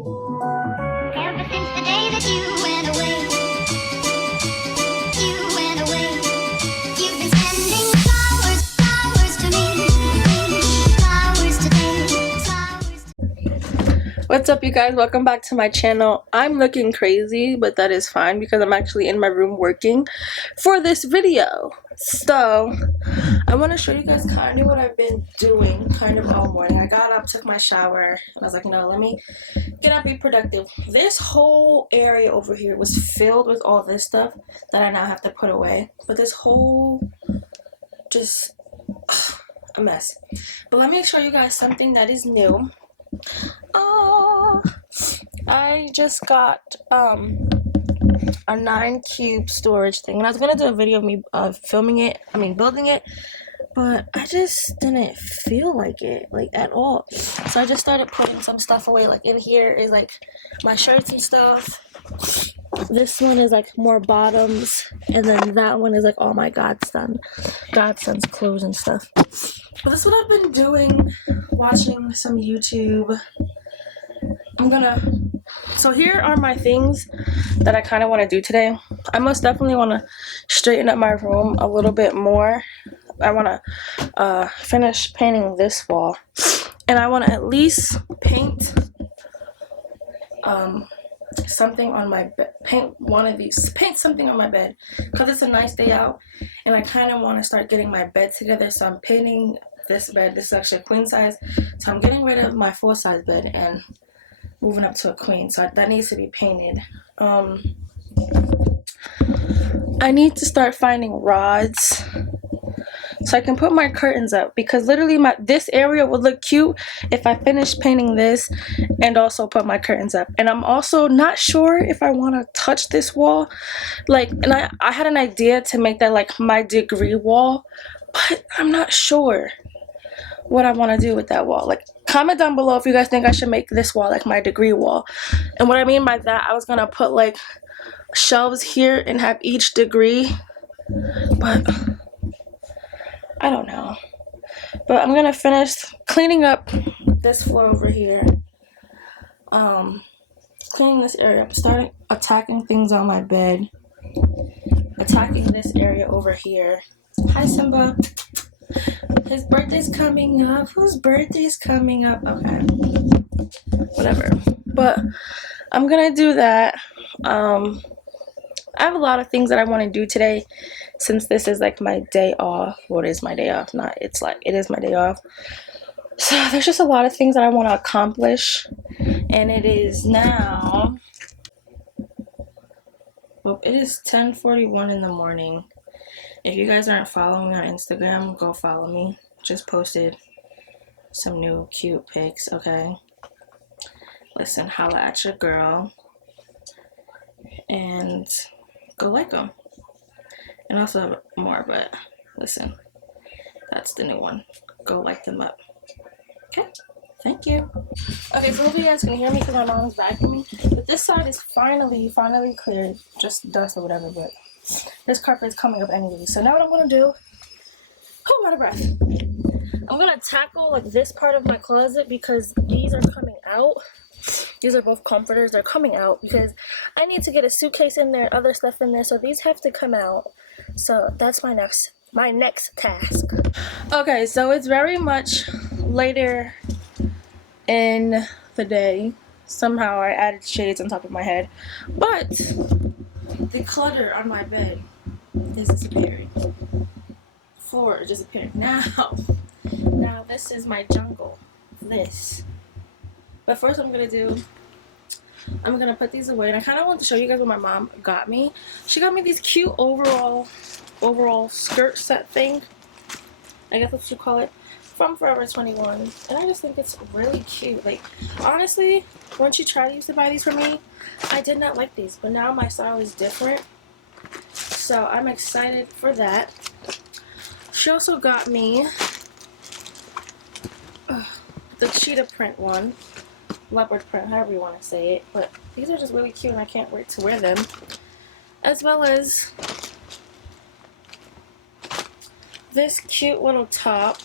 Ever since the day that you went away, you've been sending flowers, flowers to me, flowers today, flowers. What's up, you guys? Welcome back to my channel. I'm looking crazy, but that is fine because I'm actually in my room working for this video. So I want to show you guys kind of what I've been doing kind of all morning. I got up, took my shower, and I was like, no, let me get up, be productive. This whole area over here was filled with all this stuff that I now have to put away. But this whole just a mess. But let me show you guys something that is new. I just got a 9-cube storage thing, and I was gonna do a video of me building it, but I just didn't feel like it, like, at all. So I just started putting some stuff away. Like, in here is like my shirts and stuff. This one is like more bottoms, and then that one is like all my godson's clothes and stuff. But that's what I've been doing, watching some YouTube. So here are my things that I kind of want to do today. I most definitely want to straighten up my room a little bit more. I want to finish painting this wall, and I want to at least paint something on my bed. Paint something on my bed because it's a nice day out, and I kind of want to start getting my bed together. So I'm painting this bed. This is actually a queen size, so I'm getting rid of my full size bed and moving up to a queen, so that needs to be painted. I need to start finding rods so I can put my curtains up, because literally this area would look cute if I finished painting this and also put my curtains up. And I'm also not sure if I want to touch this wall, and I had an idea to make that like my degree wall, but I'm not sure what I want to do with that wall. Like, comment down below if you guys think I should make this wall like my degree wall. And what I mean by that, I was gonna put like shelves here and have each degree, but I don't know. But I'm gonna finish cleaning up this floor over here, cleaning this area up, starting attacking things on my bed, attacking this area over here. Hi, Simba. His birthday's coming up. Whose birthday's coming up? Okay. Whatever. But I'm gonna do that. I have a lot of things that I want to do today, since this is like my day off. Well, it is my day off. It is my day off. So there's just a lot of things that I want to accomplish. And it is now, well, it is 10:41 in the morning. If you guys aren't following me on Instagram, go follow me. Just posted some new cute pics, okay? Listen, holla at your girl. And go like them. And also more, but listen, that's the new one. Go like them up. Okay? Thank you. Okay, so hopefully you guys can hear me because my mom's vacuuming. But this side is finally cleared. Just dust or whatever, but this carpet is coming up anyway. So now what I'm going to do, I'm out of breath. I'm going to tackle like this part of my closet because these are coming out. These are both comforters. They're coming out because I need to get a suitcase in there, other stuff in there. So these have to come out. So that's my next task. Okay, so it's very much later in the day. Somehow I added shades on top of my head. But the clutter on my bed is disappearing. Floor is disappearing. Now this is my jungle. This. But first I'm going to put these away. And I kind of want to show you guys what my mom got me. She got me these cute overall skirt set thing. I guess that's what you call it. From Forever 21. And I just think it's really cute. Like, honestly, when she used to buy these for me, I did not like these. But now my style is different. So I'm excited for that. She also got me the cheetah print one. Leopard print, however you want to say it. But these are just really cute and I can't wait to wear them. As well as this cute little top.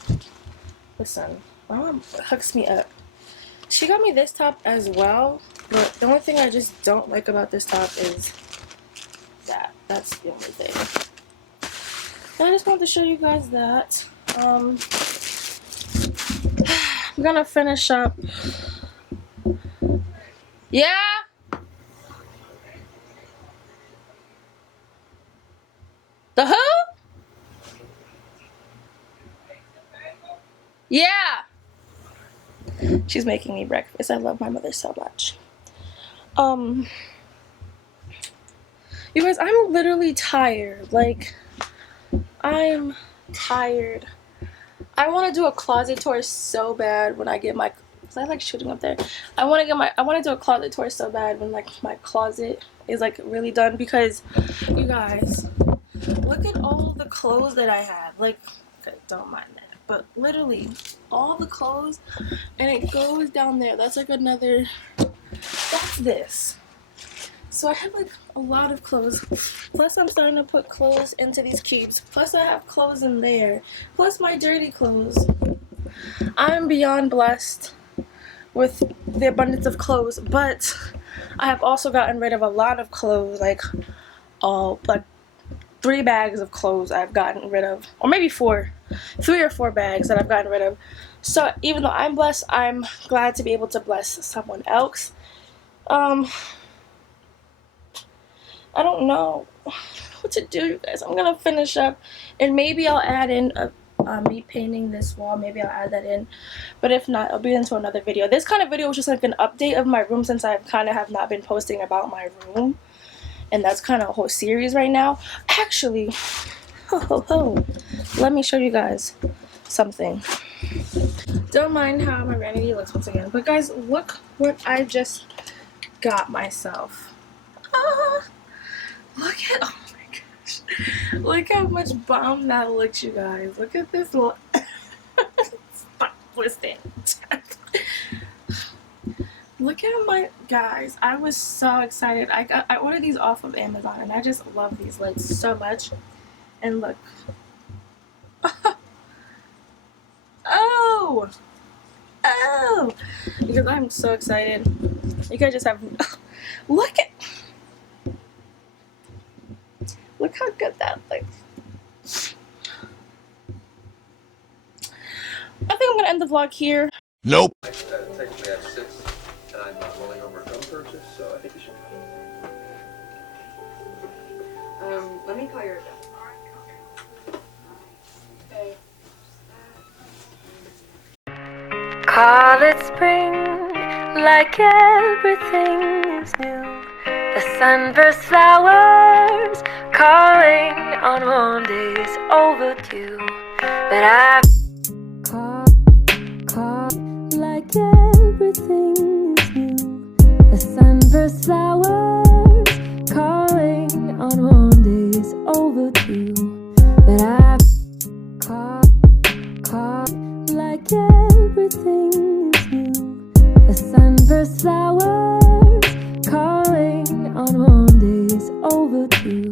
Listen, my mom hooks me up. She got me this top as well, But the only thing I just don't like about this top is that. That's the only thing. And I just wanted to show you guys that. I'm gonna finish up. Yeah? The who? Yeah. She's making me breakfast. I love my mother so much. You guys, I'm literally tired. Like, I'm tired. I want to do a closet tour so bad when I get my. Is I like shooting up there? I want to do a closet tour so bad when like my closet is like really done, because you guys, look at all the clothes that I had. Like, okay, don't mind that, but literally all the clothes, and it goes down there. That's like another. That's this. So I have like a lot of clothes. Plus I'm starting to put clothes into these cubes. Plus I have clothes in there. Plus my dirty clothes. I'm beyond blessed with the abundance of clothes, but I have also gotten rid of a lot of clothes, like 3 bags of clothes I've gotten rid of, or maybe 4, 3 or 4 bags that I've gotten rid of. So even though I'm blessed, I'm glad to be able to bless someone else. I don't know what to do, you guys. I'm gonna finish up, and maybe I'll add in me painting this wall. Maybe I'll add that in, but if not, I'll be into another video. This kind of video was just like an update of my room, since I kind of have not been posting about my room, and that's kind of a whole series right now. Actually, let me show you guys something. Don't mind how my vanity looks once again, but guys, look what I just got myself. Look at, oh my gosh, look how much bomb that looks, you guys. Look at this little, stop twisting. Look at my, guys, I was so excited. I ordered these off of Amazon, and I just love these lights so much. And look. Oh! Oh! Because I'm so excited. You guys just have, look at, look how good that looks. I think I'm gonna end the vlog here. Nope. Technically I have 6, and I'm rolling over a gum purchase, so I think you should. Let me call your dad. Okay. Call it spring, like everything is new. The sunburst flowers calling on warm days overdue. But I call like everything is new. The sunburst flowers calling on warm days overdue. But I call like everything is new. The sunburst flowers calling on warm days overdue.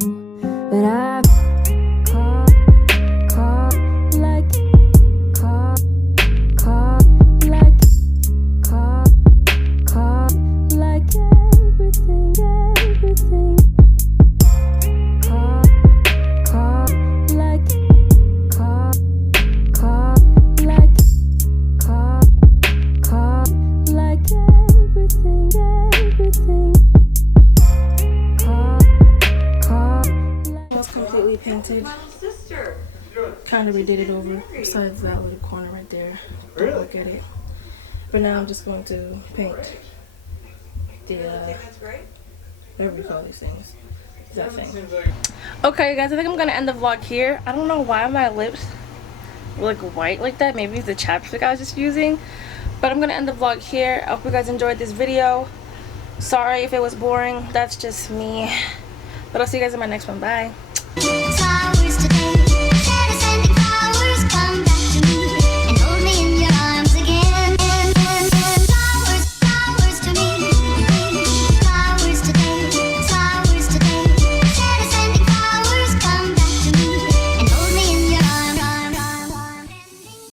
But I call like everything, everything. Call like everything, everything. Almost completely painted. Kind of redid it over, besides that little corner right there. Don't look at it. But now I'm just going to paint the whatever you call these things. That thing. Okay, guys, I think I'm gonna end the vlog here. I don't know why my lips look white like that. Maybe it's the chapstick I was just using. But I'm gonna end the vlog here. I hope you guys enjoyed this video. Sorry if it was boring. That's just me. But I'll see you guys in my next one. Bye.